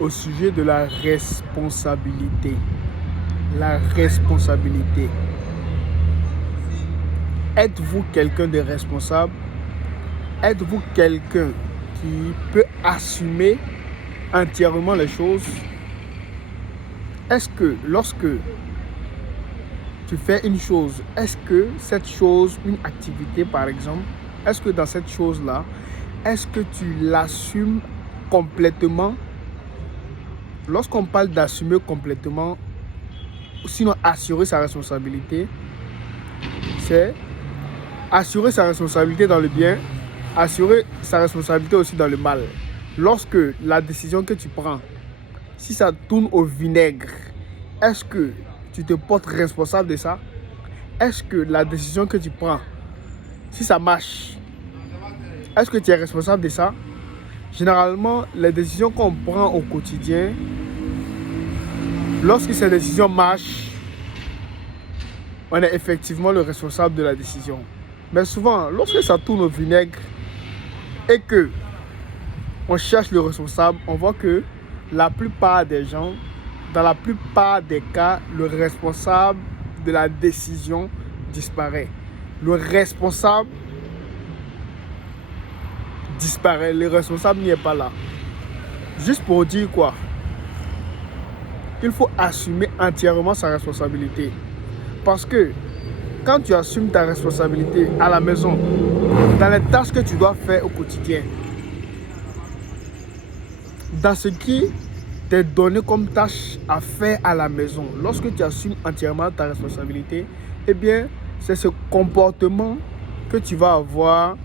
au sujet de la responsabilité. La responsabilité. Êtes-vous quelqu'un de responsable? Êtes-vous quelqu'un qui peut assumer entièrement les choses? Est-ce que lorsque tu fais une chose, est-ce que cette chose, une activité par exemple, est-ce que dans cette chose-là, est-ce que tu l'assumes complètement? Lorsqu'on parle d'assumer complètement, sinon assurer sa responsabilité, c'est assurer sa responsabilité dans le bien, assurer sa responsabilité aussi dans le mal. Lorsque la décision que tu prends, si ça tourne au vinaigre, est-ce que tu te portes responsable de ça? Est-ce que la décision que tu prends, si ça marche, est-ce que tu es responsable de ça? Généralement, les décisions qu'on prend au quotidien, lorsque ces décisions marchent, on est effectivement le responsable de la décision. Mais souvent, lorsque ça tourne au vinaigre et que on cherche le responsable, on voit que la plupart des gens, dans la plupart des cas, le responsable de la décision disparaît. Le responsable disparaît. Le responsable n'y est pas là. Juste pour dire quoi? Il faut assumer entièrement sa responsabilité. Parce que quand tu assumes ta responsabilité à la maison, dans les tâches que tu dois faire au quotidien, dans ce qui t'est donné comme tâche à faire à la maison, lorsque tu assumes entièrement ta responsabilité, eh bien, c'est ce comportement que tu vas avoir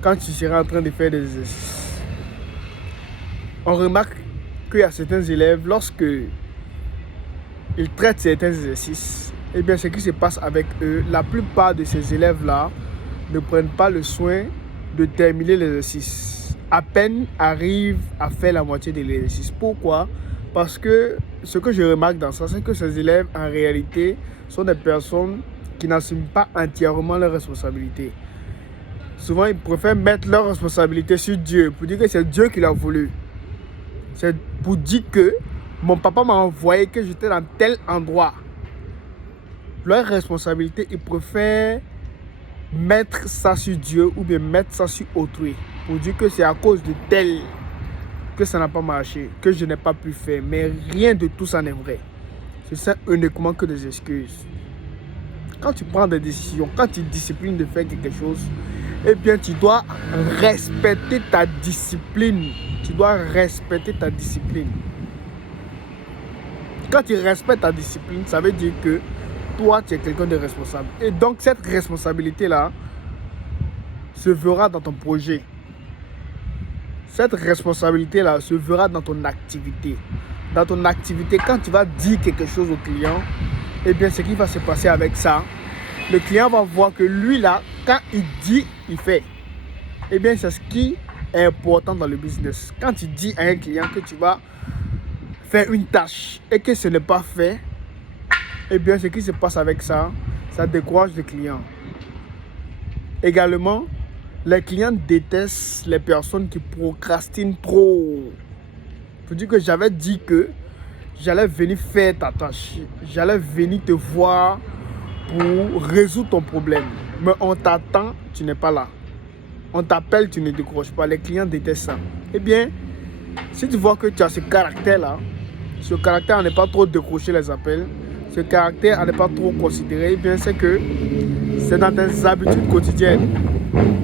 quand tu seras en train de faire des exercices. On remarque qu'il y a certains élèves, lorsque ils traitent certains exercices, eh bien, ce qui se passe avec eux, la plupart de ces élèves-là ne prennent pas le soin de terminer l'exercice. À peine arrivent à faire la moitié de l'exercice. Pourquoi? Parce que ce que je remarque dans ça, c'est que ces élèves, en réalité, sont des personnes qui n'assument pas entièrement leurs responsabilités. Souvent, ils préfèrent mettre leurs responsabilités sur Dieu, pour dire que c'est Dieu qui l'a voulu. C'est pour dire que mon papa m'a envoyé que j'étais dans tel endroit. Leur responsabilité, ils préfèrent mettre ça sur Dieu ou bien mettre ça sur autrui. Pour dire que c'est à cause de tel que ça n'a pas marché, que je n'ai pas pu faire. Mais rien de tout ça n'est vrai. Ce sont uniquement que des excuses. Quand tu prends des décisions, quand tu disciplines de faire quelque chose, eh bien tu dois respecter ta discipline. Tu dois respecter ta discipline. Quand tu respectes ta discipline, ça veut dire que toi, tu es quelqu'un de responsable. Et donc, cette responsabilité-là se verra dans ton projet. Cette responsabilité-là se verra dans ton activité. Dans ton activité, quand tu vas dire quelque chose au client, eh bien, ce qui va se passer avec ça, le client va voir que lui, là, quand il dit, il fait. Eh bien, c'est ce qui est important dans le business. Quand tu dis à un client que tu vas faire une tâche et que ce n'est pas fait, eh bien, ce qui se passe avec ça, ça décourage le client. Également, les clients détestent les personnes qui procrastinent trop. Faut dire que j'avais dit que j'allais venir faire ta tâche. J'allais venir te voir pour résoudre ton problème. Mais on t'attend, tu n'es pas là. On t'appelle, tu ne décroches pas. Les clients détestent ça. Eh bien, si tu vois que tu as ce caractère-là, ce caractère à ne pas trop décrocher les appels, ce caractère à ne pas trop considérer, eh bien, c'est que c'est dans tes habitudes quotidiennes.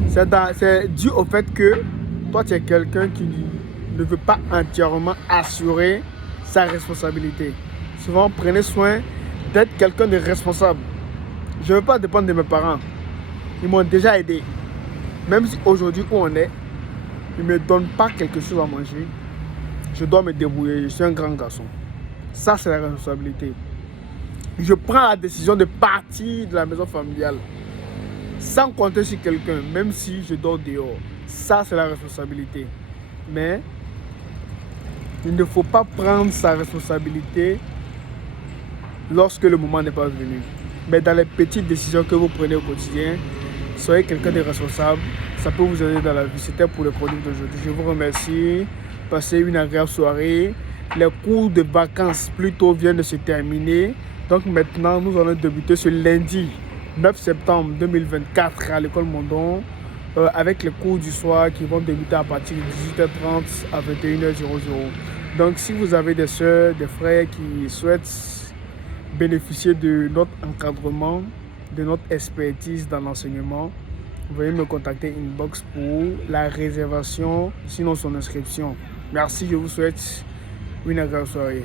C'est dû au fait que toi, tu es quelqu'un qui ne veut pas entièrement assurer sa responsabilité. Souvent, prenez soin d'être quelqu'un de responsable. Je ne veux pas dépendre de mes parents. Ils m'ont déjà aidé. Même si aujourd'hui où on est, ils ne me donnent pas quelque chose à manger, je dois me débrouiller. Je suis un grand garçon. Ça, c'est la responsabilité. Je prends la décision de partir de la maison familiale sans compter sur quelqu'un, même si je dors dehors. Ça, c'est la responsabilité. Mais il ne faut pas prendre sa responsabilité lorsque le moment n'est pas venu. Mais dans les petites décisions que vous prenez au quotidien, soyez quelqu'un de responsable. Ça peut vous aider dans la vie. C'était pour le produit d'aujourd'hui. Je vous remercie. Passez une agréable soirée. les cours de vacances plutôt viennent de se terminer. Donc maintenant, nous allons débuter ce lundi 9 septembre 2024 à l'école Mondon avec les cours du soir qui vont débuter à partir de 18h30 à 21h00. Donc si vous avez des soeurs, des frères qui souhaitent bénéficier de notre encadrement, de notre expertise dans l'enseignement, veuillez me contacter inbox pour la réservation, sinon son inscription. Merci, je vous souhaite une agréable soirée.